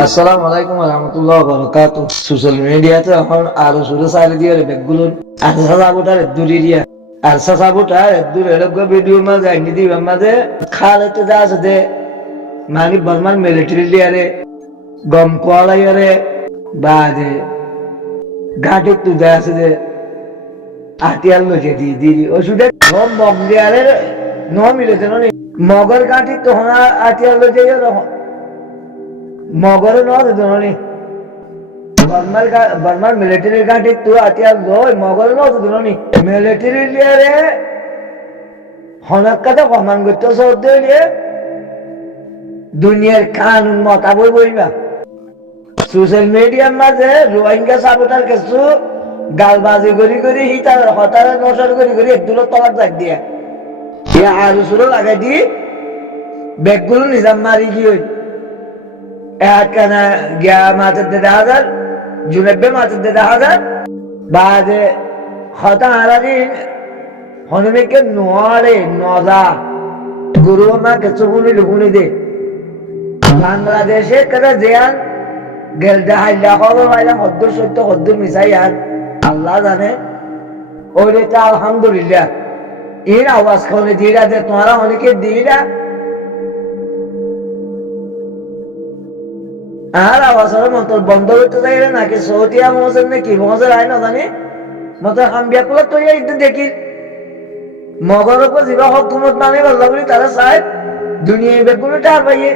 আসসালামু আলাইকুম রহমতুল্লাহ বরকাত। সোশ্যাল মিডিয়াতে এখন আরো সুরে সাইলে দিয়ে ব্যাগগুলো আর সাসাবুটার দূরে দিয়া আর সাসাবুটার দূরে এরকম ভিডিও মাঝে আইনি দিবা মাঝে খালেতে যা আছে দে মানে বর্মান মিলিটারি লিয়ারে গম কোয়ালাইয়ারে বাদে ঘাটে তু যা আছে দে আটিয়াল লইছে দি দি ওষুধে মগ দিয়ারে ন মিলেছে নি মগর ঘাটি তখন আটিয়াল লইছে মগর নয় ধরনি বর্মার মিলিটারি ঘাটি তো আতিয়ার লয় মগর নয় ধরনি মিলিটারি লিয়ারে হনক কথা কমান করতে সহ্য হইলে দুনিয়ার কানুন মতাবই বইবা সোশ্যাল মিডিয়ার মাঝে রোহিঙ্গা সাবুটার কিছু গালবাজি করি করি হিতার হতারে নসর করি করি একদুলো তলার যাক দিয়ে আলু সুরো লাগাই দি ব্যাগগুলো নিজাম মারি গিয়ে একখানা গিয়া মাছের দেড় হাজার জুনেবে মাছের দেড় হাজার বাদে হতা হারাদিন হনুমিকে নোয়ারে নজা গুরু মা কিছু গুলি লুকুনি দে বাংলাদেশে kada জিয়ান গেলদা হাইলা খবর পাইলাম হদ্দুর সত্য হদ্দুর মিশাই আর আল্লাহ জানে ওইটা আলহামদুলিল্লাহ এর আওয়াজ খাওয়ালে দিরা দে তোমারা অনেকে দিরা আর আওয়াজের মতো বন্ধ করতে চাই নাকি সৌদিয়া মহসেন নাকি মহসের আয় না জানি মতো হাম্বিয়া কুলা তো একদিন দেখি মগর উপর জীবা হকুমত মানে বললা বলি তারা চায় দুনিয়া বেগুলো টার পাইয়ে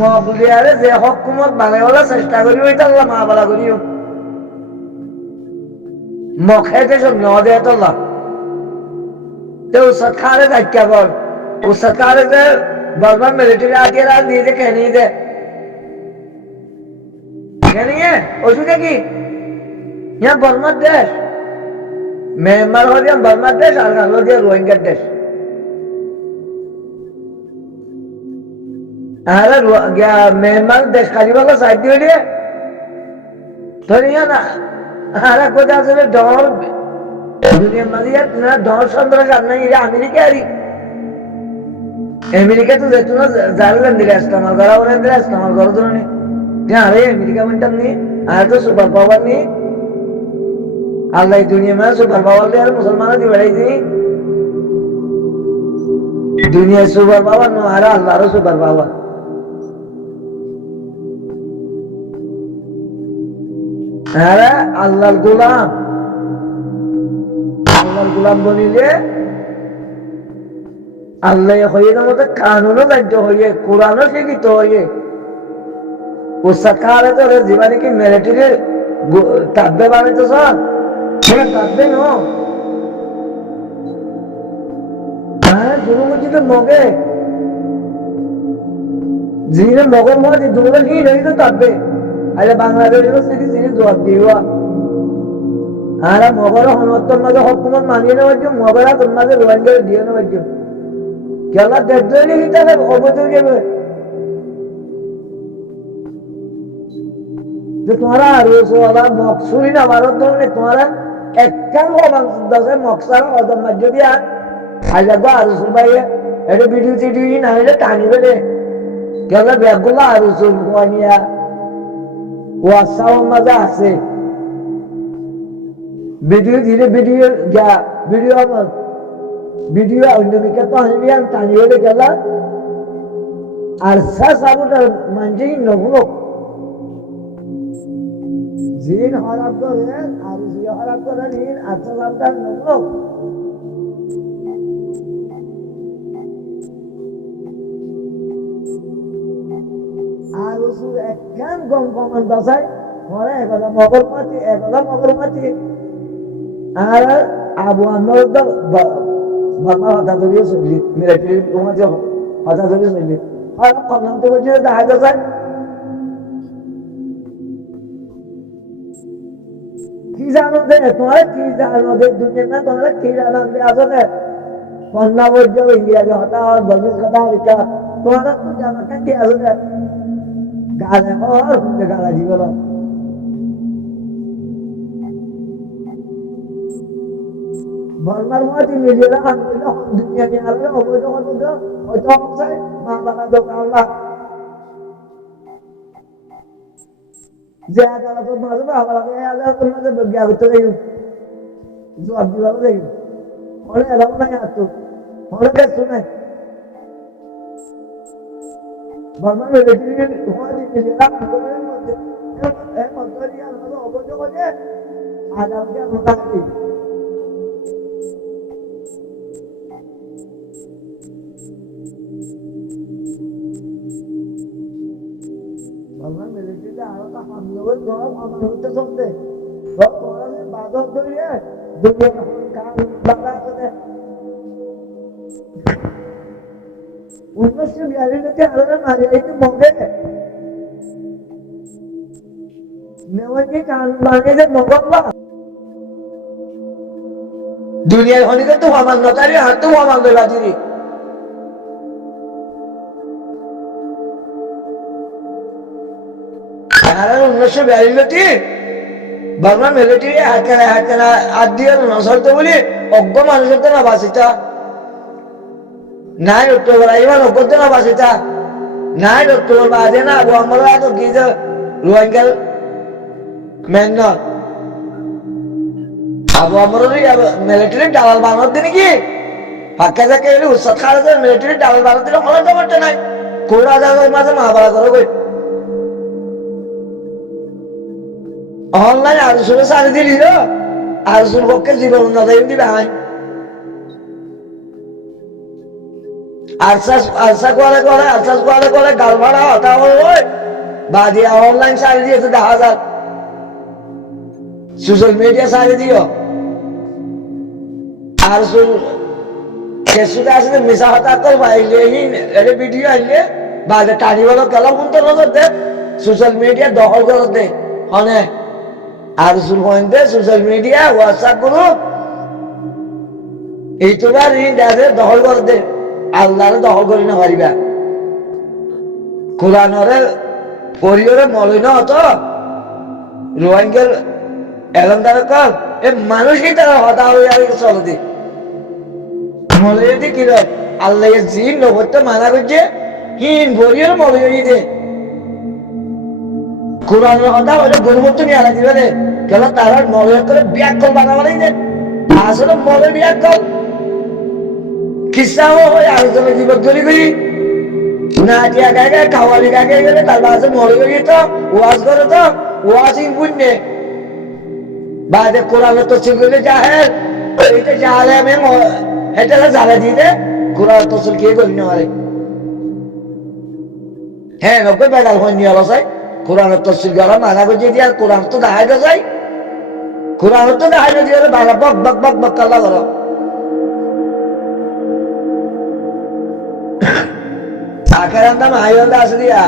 মগলি আরে যে হকুমত মানে বলা চেষ্টা করি ওই তাল্লা মা বলা করিও মখাইতে সব নেওয়া দেয় তোল্লা তো উসাদ খারে ধাক্কা বল উসাদ খারে যে বর্মান মিলিটারি আগে রাত দিয়ে যে খেয়ে নিয়ে দেয় খেয়ে নিয়ে ওষুধে কি यहाँ बर्मा देश म्यांमार हो गया बर्मा देश और हो गया रोहिंग्या देश अरे क्या म्यांमार देश खाली वाला साइड हो गया तो नहीं है ना अरे को जा से डॉलर दुनिया में दिया ना डॉलर संद्र करना ये अमेरिका है अमेरिका तो जेतु ना ज़्यादा दिला इस्तेमाल करा और दिला इस्तेमाल करो तो नहीं क्या अरे अमेरिका में तब नहीं आया तो सुपर पावर नहीं अल्लाह दुनिया में सुपर पावर दे यार मुसलमानों की बड़ाई थी दुनिया सुपर पावर नो हरा अल्लाह रो सुपर पावर अरे अल्लाह गुलाम बनी ले अल्लाह ये होये ना मतलब कानूनों बंद होये कुरानों से की तो होये उस सरकार है तो जीवानी की मिलिट्री तब्बे बारे तो सर तब्बे नो हाँ दोनों मुझे तो मोगे जीने मोगे मोगे दोनों ही नहीं तो तब्बे अरे बांग्लादेश में सीधी जवाब दिया आरा मोगरा होनोत्तम मजे हुकूमत मानिए ना बच्चों मोगरा तुम मजे रोहिंग्या दिए ना बच्चों क्या अल्लाह देते नहीं हिता है ओबतो के में जो तुम्हारा रोज वाला मकसूरी ना मारो तो ने तुम्हारा एक कल वो दसे मकसर और तो मजबूरिया आज लगा रसूल भाई ऐसे वीडियो ही ना है टानी बेले क्या अल्लाह बेगुल्ला रसूल वानिया वो साव मजा से वीडियो धीरे वीडियो क्या वीडियो अंदर तो हनियान टानी बेले क्या अल्लाह अरसा साबुत मंजिल नगुलो जीन हराब तो है आरुषी हराब तो नहीं अच्छा साबुत नगुलो आरुषी एक क्या गम कमान दसाई हमारे एक वाला मगर मती आरा आबू अंदर तो बर्मा हटा तो भी सुन ली मेरे टीम उम्र जो हटा तो भी सुन ली और कमान तो बच्चे दाह दसाई की जानो दे तुम्हारे की जानो दे दुनिया में तुम्हारे की जानो दे आजो दे पन्ना वो जो इंडिया जो होता और बल्कि कदा लिखा तुम्हारा तो जानो क्या आजो दे गाले और गाला जीवलो बर्मार माती मिलेला हमला दुनिया के आले और तो हम से मां बाबा तो अल्लाह যে আদালতের মাঝে ভাবা লাগে এই আদালতের মাঝে জ্ঞান করতে যাই জবাব দিবার যাই অনেক এলাম নাই আসতো অনেক ব্যস্ত নাই বর্মা মিলিটারি হওয়া দিচ্ছে আন্দোলনের মধ্যে অবৈধ করে আদালতকে মোটামুটি বর্মা মিলিটারিতে আরো তা হামলার গরম আমার হতে চলতে বাদক ধরিয়ে দুনিয়া কান বাধা আছে 1942 আলাদা মারিয়াইতে মগে নেওয়াকে কান বানিয়ে নগল্লা দুনিয়ার হনিকে তো আমার নতারি হাত তো আমার বাজিরি আর 1942 বার্মা মিলিটারি হাতখানা হাত দিয়ে নসলতে বলি অজ্ঞ মানুষের তো না বাঁচিতা নাই অক্টোবর আইবার অজ্ঞ না বাঁচিতা নাই অক্টোবর বাজে না আবু আমরা তো কি যে রোহিঙ্গাল মেন না আবু আমরা মিলিটারি দালাল বানানোর দিন কি ফাঁকা থাকে এলে উৎসাহ খাওয়া যায় মিলিটারি দালাল বানানোর দিন হলে তো করতে নাই কোরা যাওয়ার মাঝে মা বাবা করে কই অনলাইন আলোচনা সারি দিল আলোচনার পক্ষে জীবন না দিবে হয় আরসা করে গাল ভাড়া হতা হয় বাদিয়া অনলাইন সারি দিয়েছে 10,000 সোশ্যাল মিডিয়া সারি দিও আর ফেসবুকে আসলে মিশা হতা কর এটা ভিডিও আইলে বাজে টানি বলো গেল কোনটা নজর দে সোশ্যাল মিডিয়া দখল করে দে অনেক আর social media WhatsApp group YouTuber দখল করে দে আল্লাহরে দখল করি না পারিবা কোরআনরে পরিবারে মলিন হতো রোহিঙ্গার এলাকার কর এ মানুষই তারা হতা হয়ে চলে দি মলিন কি রয় আল্লাহ জিন নবতে মানা করছে হিন পরিবার মলিন দে কোরআনের কথা হলে গরুমত্ব নিয়ে আলা দিবে কেন তারা মলিন করে ব্যাকল বানাবাই দেন আসলে মলে ব্যাকল কিসাও হয় আলোচনা জীবন তৈরি করি না দিয়া গায়ে খাওয়ালি গায়ে গেলে তার বাসে মরে গিয়ে তো ওয়াজ করে তো ওয়াজিং বুঝনে বাদে কোরআনে তো ছিল জাহেল এইটা জাহেলে আমি এটা জ্বালা দিতে কোরআন তো কে করি না মারে হ্যাঁ নব্বই বেড়াল হয়ে নিয়ে আলো চাই কোরআনের তফসিল গলা মানা করে দিয়ে আর কোরআন তো দেখাই তো যাই কোরআন তো দেখাই দিয়ে বাবা বক বক বক বক কাল্লা করো আখের দাম হাইওয়ালদে আসে দিয়া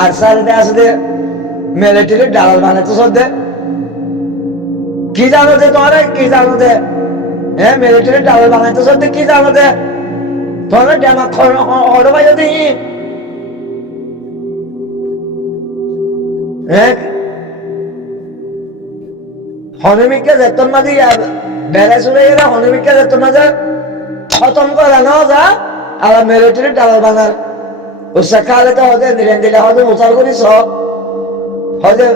আর সারিতে আসে দে মিলিটারি ডালাল বানাতে সদ্যে কি জানো দে তোমার কি জানো দে হ্যাঁ মিলিটারি ডালাল বানাতে সদ্যে কি জানো দে তোমার ড্যামা অর্ডার পাই যদি হনমিককে যেতন মাঝে বেড়া চলে গেলে হনমিককে যেতন মাঝে খতম করা না যা আর মিলিটারি ডালাল বানার উৎসাহ খালে তো হতে দিলেন দিলে হয়তো উচার করিস হয়তো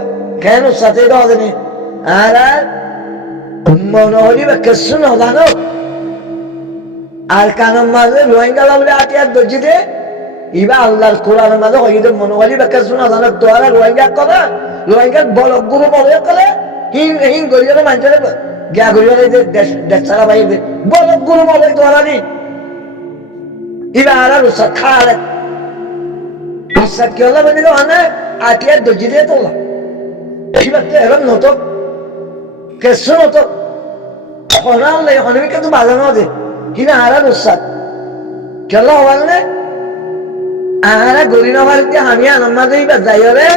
কেন উৎসাহতে তো হতে নি আর মনে হলি বা কিছু না জানো আর কানের মাঝে রোহিঙ্গা বলে আটিয়ার দর্জিতে ইবা আল্লাহর কোরআনের মাঝে হইতে মনে হলি বা কিছু না জানো তো আর রোহিঙ্গা কথা রোহিঙ্গা বলক গুরু বলে করে হিং হিং করিয়ে মানুষের গিয়া করিয়ে দেশ ছাড়া বাইরে বলক গুরু বলে তো আর ইবা আর উৎসাহ খালে কি হলো বলি মানে আটিয়ার দর্জি দিয়ে তোলা এইবার তো এরকম নতুন কেসো নতুন হনালে হনমিকে তো বাজানো আছে কিনা আরা উৎসাদ কেন হওয়ার নে আরা গরি না বাড়িতে আমি আনন্দ দিবা যাই হলে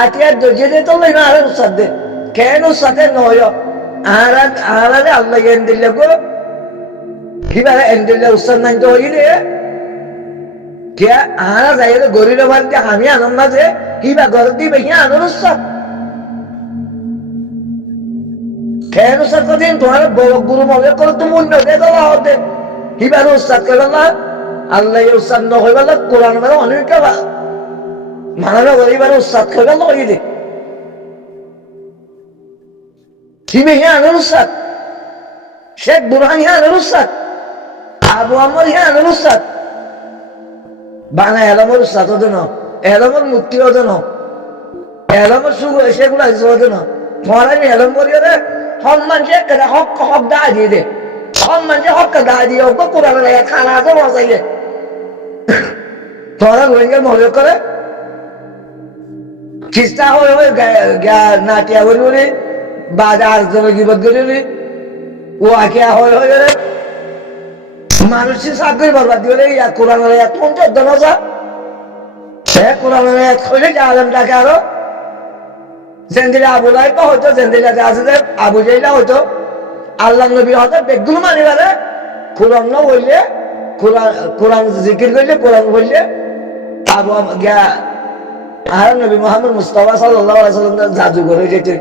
আটিয়ার দর্জি দিয়ে তোলা ইমা আরা উৎসাদ দে কেন উৎসাদে নয় আরা আরারে আল্লাহ এন দিলে গো কিবারে এন দিলে উৎসাদ নাই তো হইলে क्या आना चाहिए तो गोरी लोग बात क्या हमें आनंद से ही बात गलती भैया आनंद सब खैर उस सब दिन तुम्हारे गुरु मौले को तुम उन दे दो होते ही बात उस सब कर ला अल्लाह ये उस सब न होए वाला कुरान में होने का बात माना ना गोरी बात उस सब कर ला ही दे হিমে হিয়ানের উস্তাদ, শেখ বুরহান হিয়ানের উস্তাদ, আবু আমর হিয়ানের উস্তাদ, বানা এলামর উস্তাদ হতো না, এলামর মুক্তি হতো না, এলামর সেগুলো হতো না। তোমার এলম করিও রে সম্মান সে হক হক দা দিয়ে দে, সম্মান সে হক দা দিয়ে হোক কোরআন খানা আছে মজাইলে তোরা রোহিঙ্গা মনে করে খ্রিস্টা হয়ে হয়ে নাটিয়া করি বলি বাজার গিবত করি ও আঁকিয়া হয়ে হয়ে গেলে মানুষের চাকরি বরবাদ দিয়ে ইয়া কোরআনের এক কোন চোদ্দ মজা সে কোরআনের এক হইলে আলমটাকে আরো জেন্দিলা আবু লাইফ হয়তো জেন্দিলাতে আছে যে আবু জাইলা হয়তো আল্লাহ নবী হয়তো বেগুলো মানি পারে কোরআন ন বললে কোরআন জিকির করলে কোরআন বললে আবু গিয়া আর নবী মোহাম্মদ মুস্তাফা সাল্লাল্লাহু আলাইহি ওয়াসাল্লাম জাদু করে যেতে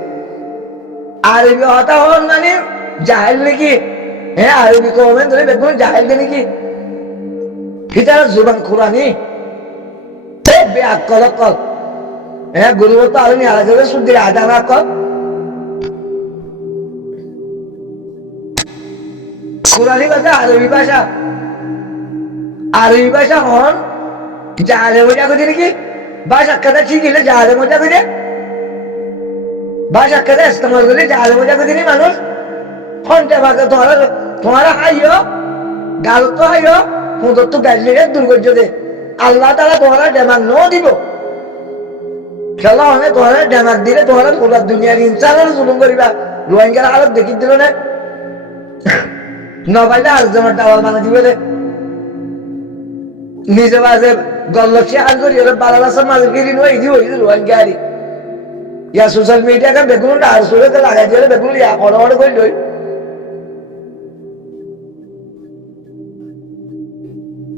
আরবি হতা হন মানে জাহেল নাকি হ্যাঁ আরবি কমেন ধরে বেগুলো জাহেল নাকি কিতার জুবান কোরআনি বে আকল কল হ্যাঁ গুরুত্ব আলমী আলাদা শুদ্ধি আদা না কল কোরআনি ভাষা আরবি ভাষা হন জাহালে মজা করে নাকি ভাষা কথা ঠিক হলে জাহালে মজা করে ভাষা কথা ইস্তেমাল করে জাহালে মজা করে নি মানুষ ফোনটা ভাগে তোমার হাইও গাল তো হাইও হুঁদর তো গাইলে দুর্গর্য দে আল্লাহ তারা তোমার ডেমাক ন দিব খেলা হয় তোমার ডেমাক দিলে তোমার পুরা দুনিয়ার ইনসানের জুলুম করিবা রোহিঙ্গার হালত দেখি দিল না নবাইলে আর জমার টাওয়ার বানা দিবে রে নিজে বাজে গল্লসি আর করি ওরা বালাবাসার মাঝে গিরি নয় ইদি হইছে রোহিঙ্গারি ইয়া সোশ্যাল মিডিয়া কা বেগুন আর সুরে লাগাই দিলে বেগুন ইয়া বড় বড় করে লই